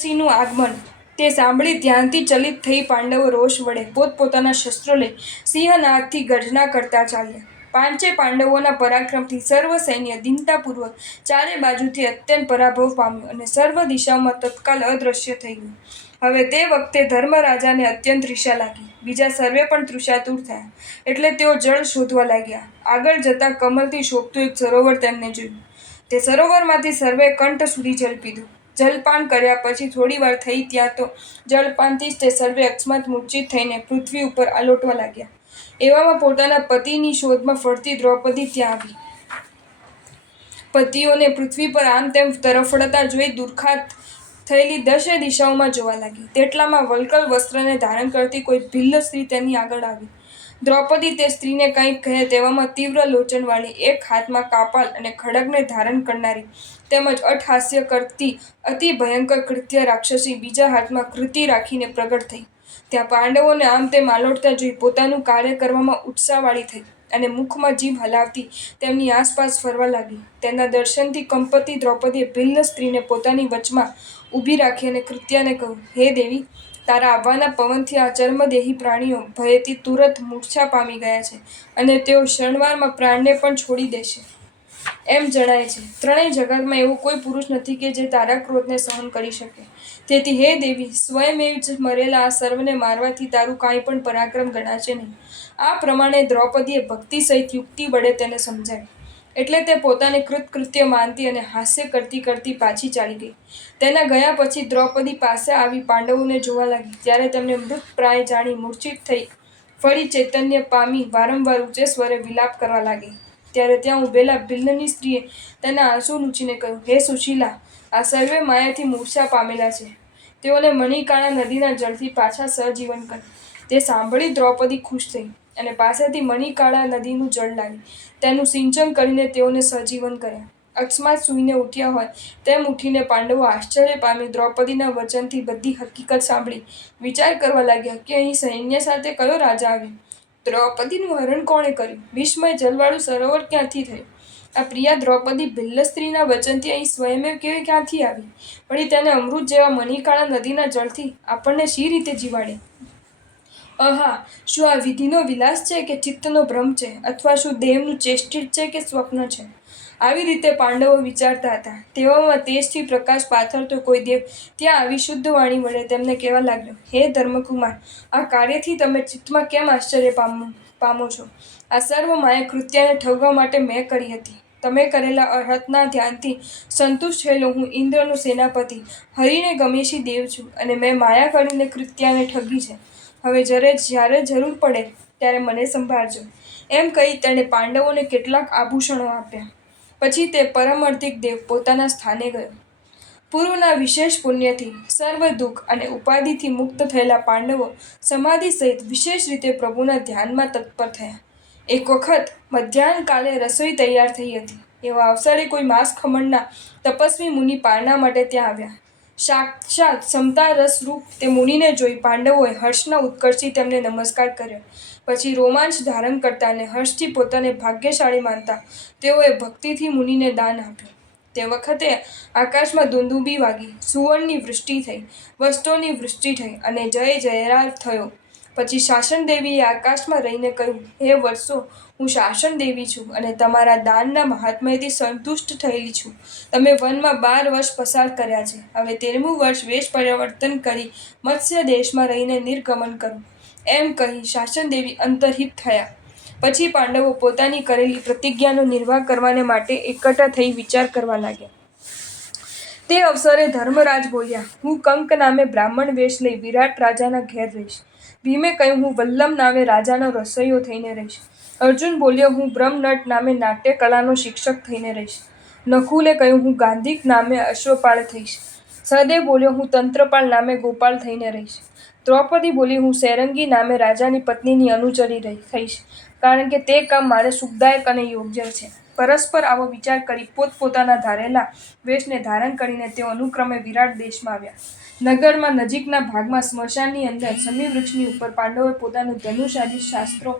રાક્ષસીનું આગમન તે સાંભળી ધ્યાનથી ચલિત થઈ પાંડવો રોષ વડે પોતપોતાના શસ્ત્રો લઈ સિંહનાદથી ગર્જના કરતા ચાલ્યા. પાંચે પાંડવોના પરાક્રમથી સર્વ સૈન્ય દીનતાપૂર્વક ચારે બાજુથી અત્યંત પરાભવ પામ્યું અને સર્વ દિશાઓમાં તત્કાલ અદૃશ્ય થઈ ગયું. હવે તે વખતે ધર્મરાજાને અત્યંત ઈર્ષ્યા લાગી. બીજા સર્વે પણ તૃષાતુર થયા એટલે તેઓ જળ શોધવા લાગ્યા. આગળ જતાં કમલથી શોભતું એક સરોવર તેમને જોયું. તે સરોવરમાંથી સર્વે કંઠ સુધી જલ પીધું. જલપાન કર્યા પછી થોડી વાર થઈ ત્યાં તો જળપાનથી જ તે સર્વે અકસ્માત મૂર્છિત થઈને પૃથ્વી ઉપર આલોટવા લાગ્યા. એવામાં પોતાના પતિની શોધમાં ફરતી દ્રૌપદી ત્યાં આવી. પતિઓને પૃથ્વી પર આમ તેમ તરફડતા જોઈ દુર્ખાત થયેલી દશે દિશાઓમાં જોવા લાગી. તેટલામાં વલ્કલ વસ્ત્રને ધારણ કરતી કોઈ ભિલ્લ સ્ત્રી તેની આગળ આવી. દ્રૌપદી તે સ્ત્રીને કંઈક કહે તેવામાં તીવ્ર લોચનવાળી, એક હાથમાં કાપાલ અને ખડગને ધારણ કરનારી તેમજ અટ્ટહાસ્ય કરતી અતિ ભયંકર કૃત્ય રાક્ષસી બીજા હાથમાં કૃતિ રાખીને પ્રગટ થઈ. ત્યાં પાંડવોને આમ તેમ આલોટતા જોઈ પોતાનું કાર્ય કરવામાં ઉત્સાહવાળી થઈ અને મુખમાં જીભ હલાવતી તેમની આસપાસ ફરવા લાગી. તેના દર્શનથી કંપતી દ્રૌપદીએ ભિલ્લ સ્ત્રીને પોતાની વચમાં ઊભી રાખી અને કૃત્યાને કહ્યું, હે દેવી, તારા આવવાના પવનથી આ ચર્મદેહી પ્રાણીઓ ભયથી તુરત મૂર્છા પામી ગયા છે અને તેઓ ક્ષણવારમાં પ્રાણને પણ છોડી દેશે એમ જણાય છે. ત્રણેય જગતમાં એવો કોઈ પુરુષ નથી કે જે તારા ક્રોધને સહન કરી શકે. તેથી હે દેવી, સ્વયમેવ જ મરેલા આ સર્વને મારવાથી તારું કાંઈ પણ પરાક્રમ ગણાશે નહીં. આ પ્રમાણે દ્રૌપદીએ ભક્તિ સહિત યુક્તિ વડે તેને સમજાવી. એટલે તે પોતાને કૃતકૃત્ય માનતી અને હાસ્ય કરતી કરતી પાછી ચાલી ગઈ. તેના ગયા પછી દ્રૌપદી પાસે આવી પાંડવોને જોવા લાગી. ત્યારે તેમને મૃતપ્રાય જાણી મૂર્છિત થઈ ફરી ચૈતન્ય પામી વારંવાર ઊંચે સ્વરે વિલાપ કરવા લાગી. ત્યારે ત્યાં ઊભેલા ભિલ્લની સ્ત્રીએ તેના આંસુ લૂછીને કહ્યું, હે સુશીલા, આ સર્વે માયાથી મૂર્છા પામેલા છે. તેઓને મણિકાળા નદીના જળથી પાછા સહજીવન કર. તે સાંભળી દ્રૌપદી ખુશ થઈ અને પાસેથી મણિકાળા નદીનું જળ લાવી તેનું સિંચન કરીને તેઓને સહજીવન કર્યા. અકસ્માત સૂઈને ઉઠ્યા હોય તેમ ઉઠીને પાંડવો આશ્ચર્ય પામી દ્રૌપદીના વચનથી બધી હકીકત સાંભળી વિચાર કરવા લાગ્યા કે અહીં સૈન્ય સાથે કયો રાજા આવ્યો? દ્રૌપદીનું હરણ કોણે કર્યું? વિસ્મય જલવાળું સરોવર ક્યાંથી થયું? આ પ્રિયા દ્રૌપદી ભિલ્લ સ્ત્રીના વચનથી અહીં સ્વયમેવ કેવી ક્યાંથી આવી? વળી તેને અમૃત જેવા મણિકાળા નદીના જળથી આપણને શી રીતે જીવાડે? અહા! શું આ વિધિનો વિલાસ છે કે ચિત્તનો ભ્રમ છે? અથવા શું દેવનું ચેષ્ટિત છે કે સ્વપ્ન છે? આવી રીતે પાંડવો વિચારતા હતા. તેવામાં તેજથી પ્રકાશ પાથરતો કોઈ દેવ ત્યાં આવી શુદ્ધ વાણી વડે તેમને કહેવા લાગ્યો, હે ધર્મકુમાર, આ કાર્યથી તમે ચિત્તમાં કેમ આશ્ચર્ય પામો છો? આ સર્વ માયા કૃત્યને ઠગવા માટે મેં કરી હતી. તમે કરેલા અર્હતના ધ્યાનથી સંતુષ્ટ થયેલો હું ઇન્દ્રનો સેનાપતિ હરિને ગમેશી દેવ છું અને મેં માયા કરીને કૃત્યાને ઠગી છે. હવે જ્યારે જરૂર પડે ત્યારે મને સંભાળજો. એમ કહી તેણે પાંડવોને કેટલાક આભૂષણો આપ્યા. પછી તે પરમર્ધિક દેવ પોતાના સ્થાને ગયો. પૂર્વના વિશેષ પુણ્યથી સર્વ દુઃખ અને ઉપાધિથી મુક્ત થયેલા પાંડવો સમાધિ સહિત વિશેષ રીતે પ્રભુના ધ્યાનમાં તત્પર થયા. એક વખત મધ્યાહ્ન કાલે રસોઈ તૈયાર થઈ હતી. એવા અવસરે કોઈ માંસ ખમણના તપસ્વી મુનિ પારણા માટે ત્યાં આવ્યા. સાક્ષાત સમતા રસરૂપ તે મુનિને જોઈ પાંડવોએ હર્ષના ઉત્કર્ષથી તેમને નમસ્કાર કર્યો. પછી રોમાંચ ધારણ કરતા અને હર્ષથી પોતાને ભાગ્યશાળી માનતા તેઓએ ભક્તિથી મુનિને દાન આપ્યું. તે વખતે આકાશમાં દુંદુભી વાગી, સુવર્ણની વૃષ્ટિ થઈ, વસ્ત્રોની વૃષ્ટિ થઈ અને જય જયકાર થયો. પછી શાસન દેવીએ આકાશમાં રહીને કહ્યું, હે વર્ષો, હું શાસન દેવી છું અને તમારા દાનના મહાત્મ્યથી સંતુષ્ટ થયેલી છું. તમે વનમાં 12 વર્ષ પસાર કર્યા છે. હવે 13મું વર્ષ વેશ પરિવર્તન કરી મત્સ્ય દેશમાં રહીને નિર્ગમન કરું. એમ કહી શાસન દેવી અંતર્હિત થયા. પછી પાંડવો પોતાની કરેલી પ્રતિજ્ઞાનો નિર્વાહ કરવાને માટે એકઠા થઈ વિચાર કરવા લાગ્યા. તે અવસરે ધર્મરાજ બોલ્યા, હું કંક નામે બ્રાહ્મણ વેશ લઈ વિરાટ રાજાના ઘેર રહીશ. ભીમે કહ્યું, હું વલ્લમ નામે રાજાનો રસોઈયો થઈને રહીશ. અર્જુન બોલ્યો, હું બ્રહ્મનટ નામે નાટ્ય કલાનો શિક્ષક થઈને રહીશ. નકુલે કહ્યું, હું ગાંધિક નામે અશ્વપાળ થઈશ. સહદેવ બોલ્યો, હું તંત્રપાલ નામે ગોપાલ થઈને રહીશ. દ્રૌપદી બોલી, હું સેરંગી નામે રાજાની પત્નીની અનુચરી થઈશ, કારણ કે તે કામ મારે સુખદાયક અને યોગ્ય છે. પરસ્પર આવો વિચાર કરી પોતપોતાના ધારેલા વેશને ધારણ કરીને તેઓ અનુક્રમે વિરાટ દેશમાં આવ્યા. નગરમાં નજીકના ભાગમાં સ્મશાનની અંદર સમીવૃક્ષની ઉપર પાંડવોએ પોતાનું ધનુષ આદિ શાસ્ત્રો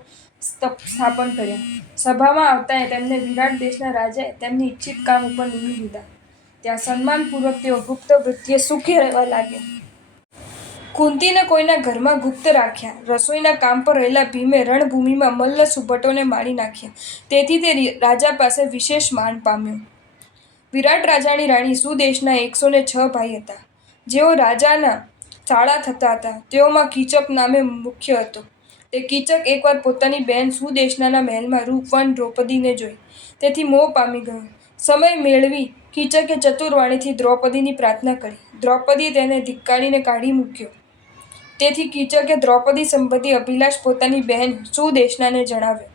સ્થાપન કર્યા. સભામાં આવતા તેમને વિરાટ દેશના રાજાએ તેમની ઈચ્છિત કામ ઉપર નિમી લીધા. ત્યાં સન્માનપૂર્વક તેઓ ગુપ્ત વૃત્તિએ સુખી રહેવા લાગ્યા. કુંતીને કોઈના ઘરમાં ગુપ્ત રાખ્યા. રસોઈના કામ પર રહેલા ભીમે રણભૂમિમાં મલ્લ સુભટોને મારી નાખ્યા. તેથી તે રાજા પાસે વિશેષ માન પામ્યો. વિરાટ રાજાની રાણી સુદેશના 106 ભાઈ હતા, જેઓ રાજાના શાળા થતા હતા. તેઓમાં કીચક નામે મુખ્ય હતો. તે કીચક એકવાર પોતાની બહેન સુદેશનાના મહેલમાં રૂપવાન દ્રૌપદીને જોઈ, તેથી મોહ પામી ગયો. સમય મેળવી કીચકે ચતુરવાણીથી દ્રૌપદીની પ્રાર્થના કરી. દ્રૌપદીએ તેને ધિક્કારીને કાઢી મૂક્યો. તેથી કીચકે દ્રૌપદી સંબંધી અભિલાષ પોતાની બહેન સુદેશનાને જણાવ્યો.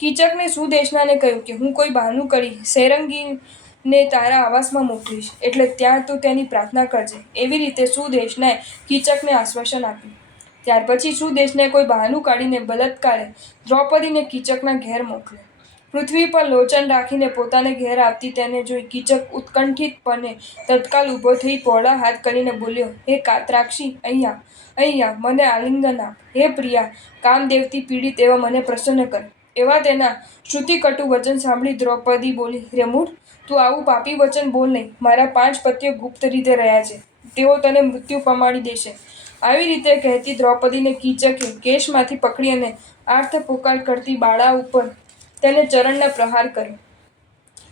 કીચકને સુદેશનાને કહ્યું કે હું કોઈ બહાનું કરી સેરંગીને તારા આવાસમાં મોકલીશ, એટલે ત્યાં તું તેની પ્રાર્થના કરજે. એવી રીતે સુદેશનાએ કીચકને આશ્વાસન આપ્યું. ત્યાર પછી સુદેશનાએ કોઈ બહાનું કાઢીને બલાત્કારે દ્રૌપદીને કીચકના ઘેર મોકલ્યો. પૃથ્વી પર લોચન રાખીને પોતાને ઘેર આવતી તેને જોઈ કીચક ઉત્કંઠિતપણે તત્કાલ ઊભો થઈ પહોળા હાથ કરીને બોલ્યો, હે કાતરાક્ષી, અહીં આવ, મને આલિંગન આપ. હે પ્રિયા, કામદેવથી પીડિત એવા મને પ્રસન્ન કર. એવા તેના શ્રુતિકટુ વચન સાંભળી દ્રૌપદી બોલી, રે મૂઢ, તું આવું પાપી વચન બોલ નહીં. મારા 5 પતિઓ ગુપ્ત રીતે રહ્યા છે, તેઓ તને મૃત્યુ પમાડી દેશે. આવી રીતે કહેતી દ્રૌપદીને કીચકે કેશમાંથી પકડી અને આર્ત પોકાર કરતી બાળા ઉપર તેને ચરણના પ્રહાર કર્યો.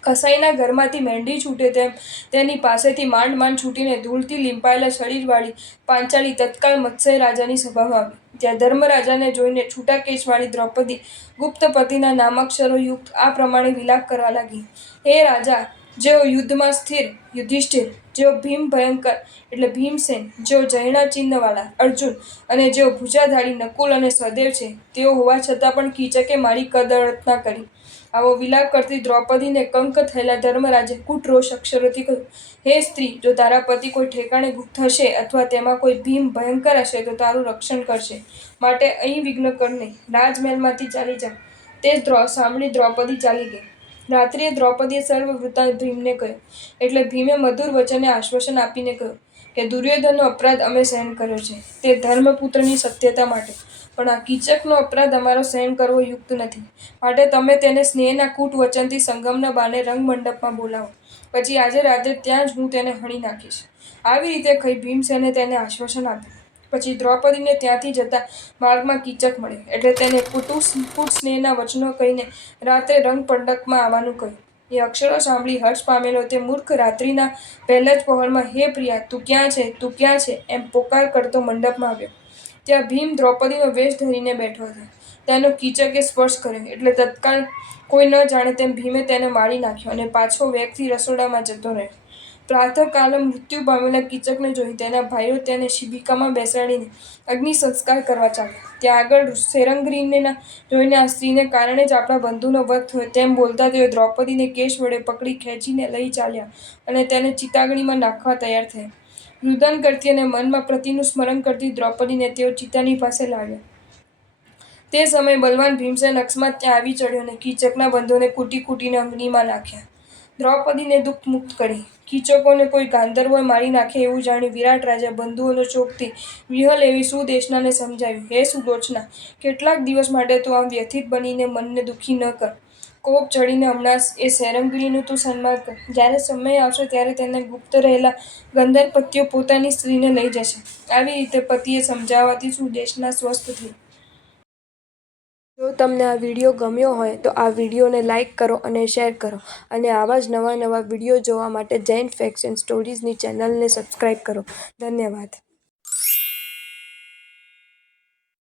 કસાઈના ઘરમાંથી મેંઢી છૂટે તેમ તેની પાસેથી માંડ છૂટીને ધૂળથી લીંપાયેલા શરીરવાળી પાંચાળી તત્કાળ મત્સ્ય રાજાની સભામાં આવી. ત્યાં ધર્મરાજાને જોઈને છૂટા કેશવાળી દ્રૌપદી ગુપ્તપતિના નામાક્ષરો યુક્ત આ પ્રમાણે વિલાપ કરવા લાગી. હે રાજા, જેઓ યુદ્ધમાં સ્થિર યુધિષ્ઠિર, જેઓ ભીમ ભયંકર એટલે ભીમસેન, જેઓ જયના ચિહ્નવાળા અર્જુન અને જેઓ ભુજાધારી નકુલ અને સહદેવ છે, તેઓ હોવા છતાં પણ કીચકે મારી કદરત ના કરી. આવો વિલાપ કરતી દ્રૌપદીને કંક થયેલા ધર્મરાજે કુટરોષ અક્ષરોથી કહ્યું, હે સ્ત્રી, જો તારા પતિ કોઈ ઠેકાણે ગુપ્ત હશે અથવા તેમાં કોઈ ભીમ ભયંકર હશે તો તારું રક્ષણ કરશે. માટે અહીં વિઘ્ન કર નહીં, રાજમહેલમાંથી ચાલી જા. તે સાંભળી દ્રૌપદી ચાલી ગઈ. રાત્રિએ દ્રૌપદીએ સર્વ વૃત્તાંત ભીમને કહ્યો. એટલે ભીમે મધુર વચને આશ્વાસન આપીને કહ્યું કે દુર્યોધનનો અપરાધ અમે સહન કર્યો છે, તે ધર્મપુત્રની સત્યતા માટે, પણ આ કીચકનો અપરાધ અમારો સહન કરવો યુક્ત નથી. માટે તમે તેને સ્નેહના કૂટ વચનથી સંગમના બાને રંગમંડપમાં બોલાવો. પછી આજે રાત્રે ત્યાં જ હું તેને હણી નાખીશ. આવી રીતે કહી ભીમસેને તેને આશ્વાસન આપ્યું. પછી દ્રૌપદીને ત્યાંથી જતા માર્ગમાં કીચક મળ્યો, એટલે તેને કૂટ સ્નેહના વચનો કહીને રાત્રે રંગમંડપમાં આવવાનું કહ્યું. એ અક્ષરો સાંભળી હર્ષ પામેલો તે મૂર્ખ રાત્રિના પહેલા જ પહોરમાં, હે પ્રિયા, તું ક્યાં છે, તું ક્યાં છે, એમ પોકાર કરતો મંડપમાં આવ્યો. ત્યાં ભીમ દ્રૌપદીનો વેશ ધરીને બેઠો હતો. તેનો કીચકે સ્પર્શ કર્યો, એટલે તત્કાળ કોઈ ન જાણે તેમ ભીમે તેને મારી નાખ્યો અને પાછો વેગથી રસોડામાં જતો રહ્યો. પ્રાતઃકાલે મૃત્યુ પામેલા કીચકને જોઈ તેના ભાઈઓ તેને શિબિકામાં બેસાડીને અગ્નિ સંસ્કાર કરવા ચાલ્યા. ત્યાં આગળ સેરંગીને જોઈને આ સ્ત્રીને કારણે જ આપણા બંધુનો વધ થયો તેમ બોલતા તેઓ દ્રૌપદીને કેશ વડે પકડી ખેંચીને લઈ ચાલ્યા અને તેને ચિતાગ્નિમાં નાખવા તૈયાર થયા. રુદન કરતી અને મનમાં પતિનું સ્મરણ કરતી દ્રૌપદીને તેઓ ચિતાની પાસે લાવ્યા. તે સમયે બલવાન ભીમસેન અકસ્માત ત્યાં આવી ચડ્યો અને કીચકના બંધોને કૂટી કૂટીને અગ્નિમાં નાખ્યા. દ્રૌપદીને દુઃખ મુક્ત કરી. કીચકોને કોઈ ગાંધર્વોએ મારી નાખે એવું જાણી વિરાટ રાજા બંધુઓનો શોકથી વિહલ એવી સુદેશનાને સમજાવ્યું, હે સુલોચના, કેટલાક દિવસ માટે તું આમ વ્યથિત બનીને મનને દુઃખી ન કર. કોપ ચડીને હમણાં એ સેરંગીનું તું સન્માન કર. જ્યારે સમય આવશે ત્યારે તેને ગુપ્ત રહેલા ગંધર્વ પતિઓ પોતાની સ્ત્રીને લઈ જશે. આવી રીતે પતિએ સમજાવવાથી સુદેશના સ્વસ્થ થઈ. જો તમને આ વિડીયો ગમ્યો હોય તો આ વિડીયોને લાઇક કરો અને શેર કરો, અને આવા જ નવા વિડીયો જોવા માટે જૈન ફેક્ટ્સ એન્ડ સ્ટોરીઝની ચેનલને સબસ્ક્રાઈબ કરો. ધન્યવાદ.